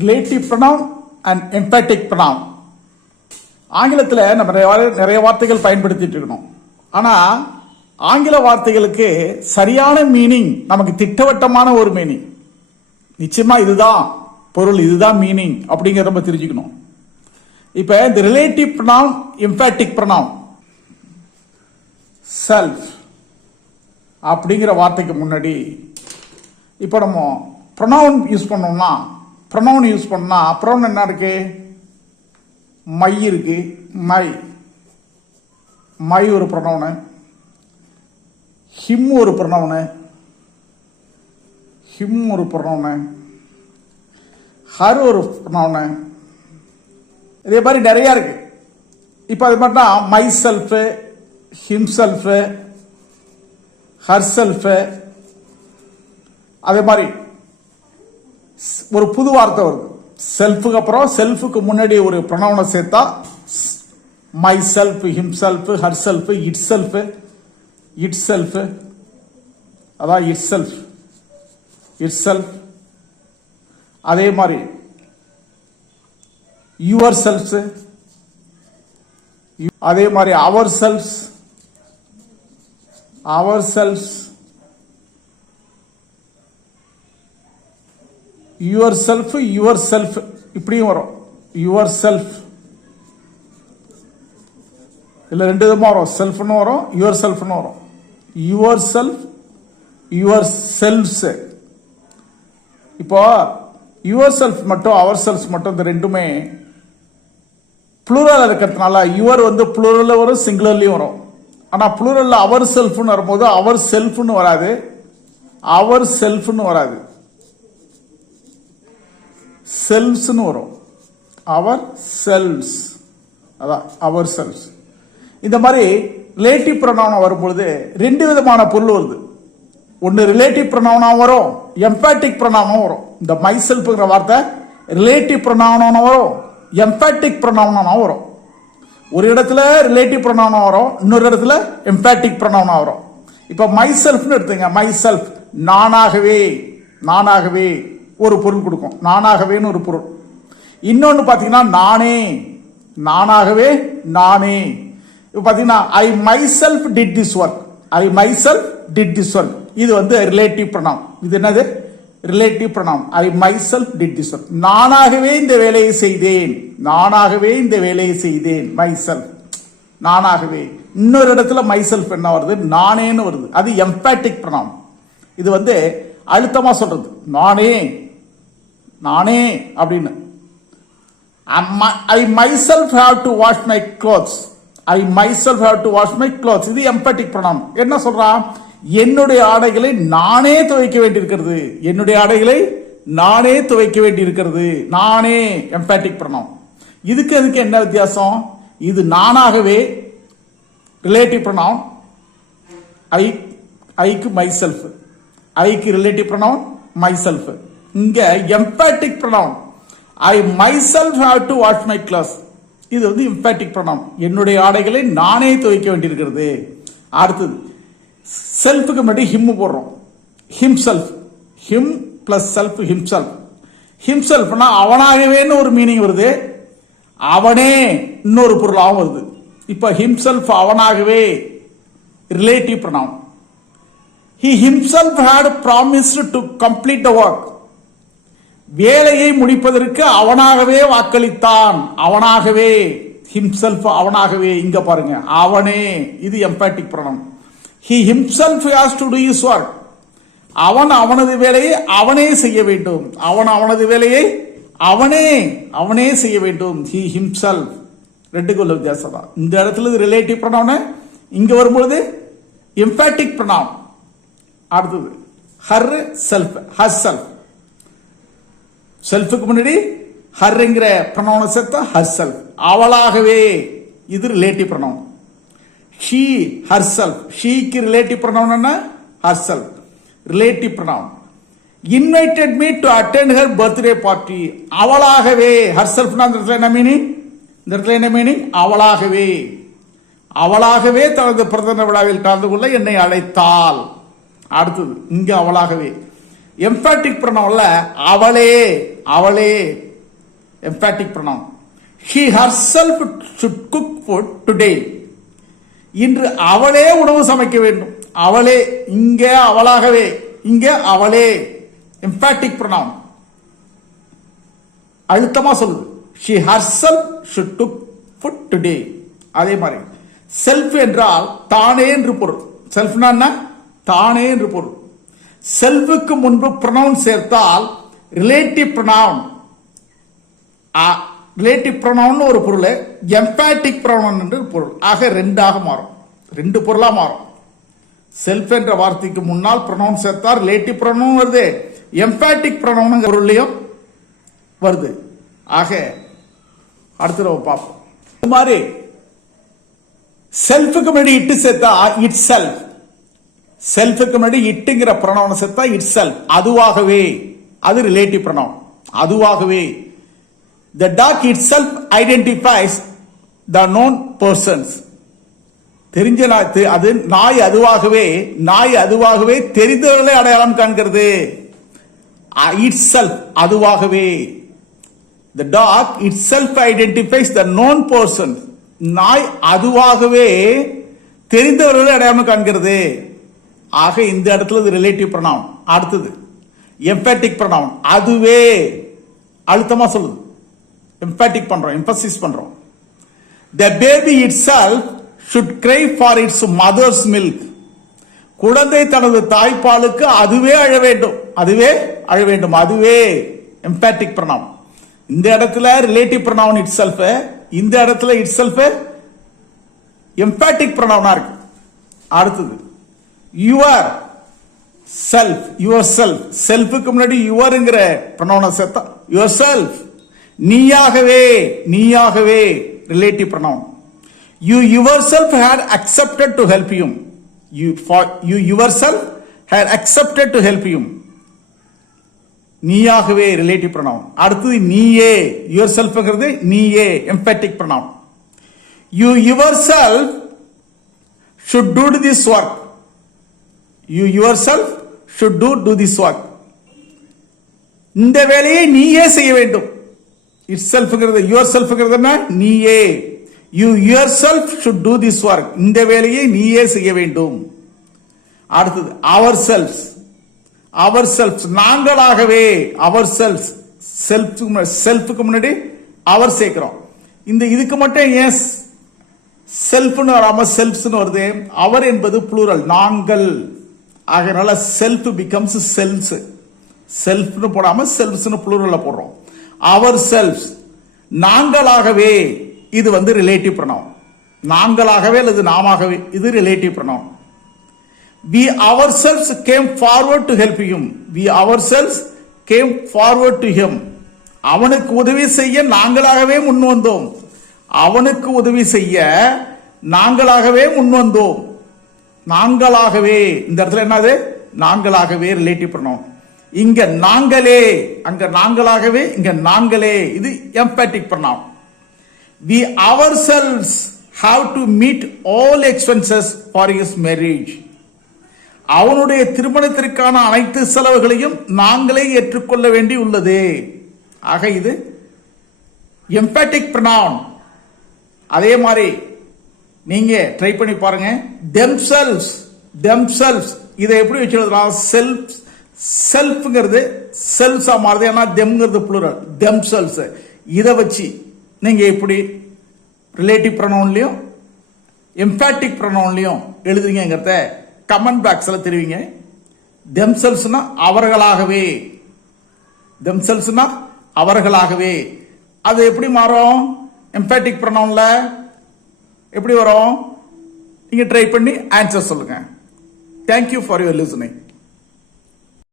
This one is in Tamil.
Relative pronoun and emphatic pronoun. ஆங்கிலத்தில் நம்ம நிறைய வார்த்தைகள் பயன்படுத்திட்டு இருக்கணும். ஆனால் ஆங்கில வார்த்தைகளுக்கு சரியான மீனிங் நமக்கு திட்டவட்டமான ஒரு மீனிங். நிச்சயமா இதுதான் பொருள், இதுதான் மீனிங் அப்படிங்கிறத நம்ம தெரிஞ்சுக்கணும். இப்போ இந்த ரிலேட்டிவ் ப்ரொனவுன், எம்பேட்டிக் ப்ரொனவுன், செல்ஃப் அப்படிங்கிற வார்த்தைக்கு முன்னாடி இப்போ நம்ம ப்ரொனவுன் யூஸ் பண்ணோம்னா, ப்ரொனவுன் யூஸ் பண்ணா ப்ரொனவுன் என்ன இருக்கு? மை இருக்கு. மை ஒரு ப்ரொனவுனு, ஹிம் ஒரு ப்ரொனவுனு, ஹர் ஒரு ப்ரொனவுனு, இதே மாதிரி நிறைய இருக்கு. இப்போ அது மட்டும் my self, him self, her self. அதே மாதிரி ஒரு புது வார்த்தை வருது. செல்ஃபுக்கு அப்புறம் செல்ஃபுக்கு முன்னாடி ஒரு ப்ரொனவுனை சேர்த்தா my self, him self, her self, it self, அதான் இட் செல்ஃப். அதே மாதிரி யுவர் செல்ஃப், அதே மாதிரி அவர் செல்ஃப், யுவர் செல்ஃப் இப்படியும் வரும். யுவர் செல்ஃப் இல்ல ரெண்டு விதமா வரும். செல்ஃப்னு வரும், யுவர் செல்ஃப்னு வரும். Your self, your selves. இப்போ யுவர் செல்ஃப் மட்டும் அவர் செல்ஃப் மட்டும் இந்த ரெண்டுமே புளூரல் இருக்கிறதுனால யுவர் வந்து புளூரல்ல வரும், சிங்குலர்லயும் வரும். ஆனா புளூரல்ல அவர் செல்ஃப்னு வரும்போது அவர் செல்ஃப்னு வராது, அவர் செல்ஃப்னு வராது, செல்ஸ்னு வரும். அவர் செல்ஸ், அதான் அவர் செல்ஸ். இந்த மாதிரி ரிலேட்டிவ் ப்ரொனவுன் வரும்பொழுது ரெண்டு விதமான பொருள் வருது. ஒன்னு ரிலேட்டிவ் ப்ரொனவுனா வரும், எம்பேட்டிக் ப்ரொனவுனும் வரும். இந்த மை செல்ஃப்ங்கிற வார்த்தை ரிலேட்டிவ் ப்ரொனவுனா வரும், எம்பேட்டிக் ப்ரொனவுனா வரும். ஒரு இடத்துல ரிலேட்டிவ் ப்ரொனவுனா வரும், இன்னொரு இடத்துல எம்பேட்டிக் ப்ரொனவுனா வரும். இப்ப மை செல்ஃப்னு எடுத்துங்க. மை செல்ஃப் நானாகவே ஒரு பொருள் கொடுக்கும், நானாகவேன்னு ஒரு பொருள். இன்னொன்னு பாத்தீங்கன்னா நானாகவே நானே. இப்ப பாத்தீங்கன்னா I my self did this work, இது வந்து ரிலேட்டிவ் ப்ரொனவுன். இது என்னது? Relative pronoun. I my self did this work, நானாகவே இந்த வேலையை செய்தேன், மை செல்ஃப், நானாகவே. இன்னொரு இடத்துல மை செல்ஃப் என்ன வருது? நானேன்னு வருது. அது எம்பேட்டிக் ப்ரொனவுன். இது வந்து அழுத்தமா சொல்றது, நானே அப்படின்னு. ஐ myself have to wash my clothes, இது எம்பேட்டிக் ப்ரொனவுன். என்ன சொல்றான்? என்னுடைய ஆடைகளை நானே துவைக்க வேண்டியிருக்கிறது, நானே எம்பேட்டிக் ப்ரொனவுன். இதுக்கு என்ன வித்தியாசம்? இது நானாகவே ரிலேட்டிவ் ப்ரொனவுன், ஐக்கு மை செல்ஃப், ஐக்கு ரிலேட்டிவ் ப்ரொனவுன் மை செல்ஃப். இங்க emphatic pronoun, I myself have to wash my clothes, இது வந்து எம்பேட்டிக் ப்ரொனவுன். என்னுடைய ஆடைகளை நானே துவைக்க வேண்டியிருக்கிறது. அடுத்தது செல்ஃபுக்கு முன்னாடி ஹிம் போடுறோம், ஹிம்செல்ஃப், ஹிம் பிளஸ் செல்ஃப், ஹிம்செல்ஃப்னா அவனாகவேன்னு ஒரு மீனிங் வருது, அவனே இன்னொரு பொருளாகவும் வருது. இப்ப ஹிம்செல்ஃப் அவனாகவே relative pronoun. He himself had promised to complete the work, வேலையை முடிப்பதற்கு அவனாகவே வாக்களித்தான், அவனாகவே. இங்க பாருங்க, அவனே, இது எம்பேட்டிக் pronoun. He himself has to do his work, அவனது வேலையை அவனே செய்ய வேண்டும், அவனே செய்ய வேண்டும். He himself. ரெண்டுக்கு உள்ள வித்தியாசம் தான். இந்த இடத்துல ரிலேட்டிவ் ப்ரொனவுன், இங்க வரும்பொழுது எம்பேட்டிக் ப்ரொனவுன். அடுத்தது ஹர் செல்ஃப், செல்ஃபுக்கு முன்னாடி ஹர்ங்கிற ப்ரொனவுனை சேர்த்தா ஹர் செல்ஃப், அவளாகவே, இது relative pronoun. She, herself, ஷீக்கு ரிலேட்டிவ் ப்ரொனவுன் என்ன? Herself, relative pronoun. Invited me to attend her birthday party, அவளாகவே. ஹர் செல்ஃப்னா இந்த இடத்துல என்ன மீனிங்? அவளாகவே தனது பிறந்த விழாவில் கலந்து கொள்ள என்னை அழைத்தாள். அடுத்தது இங்க அவளாகவே. எம்பேட்டிக் ப்ரொனவுன்ல அவளே, emphatic pronoun. She herself should cook food today. இன்று அவளே உணவு சமைக்க வேண்டும். அவளே, இங்கே அவளாகவே, இங்கே அவளே, emphatic pronoun. அழுத்தமா சொல்லு. She herself should cook food today. அதே மாதிரி செல்ஃப் என்றால் தானே என்று பொருள். செல்ஃப்னா என்ன? தானே என்று பொருள். செல்ஃபுக்கு முன்பு ப்ரொனவுன் சேர்த்தால் ரிலேட்டிவ் ப்ரொனவுன். ரிலேட்டிவ் ப்ரொனவுன் ஒரு பொருள், எம்பேட்டிக் ப்ரொனவுன் என்று பொருள். ஆக ரெண்டாக மாறும், ரெண்டு பொருளா மாறும். செல்ஃப் என்ற வார்த்தைக்கு முன்னால் ப்ரொனவுன் சேர்த்தா ரிலேட்டிவ் ப்ரொனவுன் வருது, எம்பேட்டிக் ப்ரொனவுன் பொருளையும் வருது. ஆக அடுத்து நம்ம பார்ப்போம். இது மாதிரி செல்ஃபுக்கு முன்னாடி இட்டு சேர்த்தா இட் செல்ஃப். செல்ஃபுக்கு முன்னாடி இட்டுங்கிற ப்ரொனவுன் சேர்த்தா இட் செல்ஃப், அதுவாகவே. அது ரிலேட்டிவ் ப்ரொனவுன், அதுவாகவே. The dog itself identifies the known persons. தெரிஞ்ச அது நாய் அதுவாகவே, நாய் அதுவாகவே தெரிந்தவர்களை அடையாளம் காண்கிறது. itself அதுவாகவே. The dog itself identifies the known person. நாய் அதுவாகவே தெரிந்தவர்களை அடையாளம் காண்கிறது. ஆக இந்த இடத்துல ரிலேட்டிவ் ப்ரொனவுன். அடுத்தது எம்பேட்டிக் ப்ரொனவுன். அதுவே, அழுத்தமா சொல்லுது, எம்பேட்டிக் பண்றோம், எம்பசிஸ் பண்றோம். The baby itself should cry for its mother's milk. குழந்தை தனது தாய்ப்பாலுக்கு அதுவே அழ வேண்டும், அதுவே அழ வேண்டும், அதுவே எம்பேட்டிக் ப்ரொனவுன். இந்த இடத்துல ரிலேட்டிவ் ப்ரொனவுன் இட் செல்ஃப், இந்த இடத்துல இட் செல்ஃப் எம்பேட்டிக் ப்ரொனவுனா இருக்கு. அடுத்தது யுவர் செல்ஃப். யுவர் செல்ஃப், செல்ஃபுக்கு முன்னாடி யுவர்ங்கிற ப்ரொனவுனை சேர்த்தா யுவர் செல்ஃப், நீயாகவே, நீயாகவே relative pronoun. You yourself had accepted to help him. You yourself had accepted to help him. நீயாகவே ரிலேட்டிவ் ப்ரொனவுன். அடுத்தது நீயே. யுவர் செல்ஃப்ங்கிறது நீயே, emphatic pronoun. You yourself should do this work. You yourself should do this work. இந்த வேலையை நீயே செய்ய வேண்டும். இட் செல்ஃப்ங்கிறது, யுவர் செல்ஃப்ங்கிறது என்ன? நீயே. You yourself should do this work. இந்த வேலையை நீயே செய்ய வேண்டும். அடுத்தது ourselves. ourselves நாங்களாகவே. ourselves செல்ஃப்க்கு முன்னாடி அவர் சேர்க்கிறோம். இந்த இதுக்கு மட்டும் ஏன் செல்ஃப்னு வராம செல்ஃப்ஸ்னு வருது? அவர் என்பது ப்ளூரல், நாங்கள். ஆகையால செல்ஃப் பிகம்ஸ் செல்ஸ். செல்ஃப்னு போடாம செல்ஃப்ஸ்னு ப்ளூரல்ல போடுறோம். ourselves நாங்களாகவே. இது ரிலேட்டிவ் ப்ரொனவுன். நாங்களாகவே அல்லது நாமாகவே, இது relative pronoun. We ourselves came forward to help him. We ourselves came forward to him. அவனுக்கு உதவி செய்ய நாங்களாகவே முன் வந்தோம். அவனுக்கு உதவி செய்ய நாங்களாகவே முன் வந்தோம். நாங்களாகவே, இந்த இடத்துல என்னது? நாங்களாகவே ரிலேட்டிவ் ப்ரொனவுன். இங்க நாங்களே, அங்க நாங்களாகவே, இங்க நாங்களே, இது எம்பேட்டிக் pronoun. We ourselves have to meet all expenses for his marriage. அவனுடைய திருமணத்திற்கான அனைத்து செலவுகளையும் நாங்களே ஏற்றுக்கொள்ள வேண்டி உள்ளது. ஆக இது எம்பேட்டிக் ப்ரொனவுன். அதே மாதிரி நீங்க ட்ரை பண்ணி பாருங்க. themselves, themselves இதை எப்படி வச்சு எழுதலாம்? செல்ஃப், செல்ஃப்ங்கிறது செல்ஃப்ஸா மாறுது, ஏன்னா தெம்ங்கிறது ப்ளூரல். themselves இதை வச்சு நீங்க எப்படி ரிலேட்டிவ் ப்ரொனவுன்லயும் எம்பேட்டிக் ப்ரொனவுன்லயும் எழுதுறீங்கிறத கமெண்ட் பாக்ஸ்ல தெரிவிங்க. themselvesனா அவர்களாகவே, themselvesனா அவர்களாகவே. அது எப்படி மாறும்? எம்பேட்டிக் ப்ரொனவுன்ல எப்படி வரும்? நீங்க ட்ரை பண்ணி ஆன்சர் சொல்லுங்க. Thank you for your listening.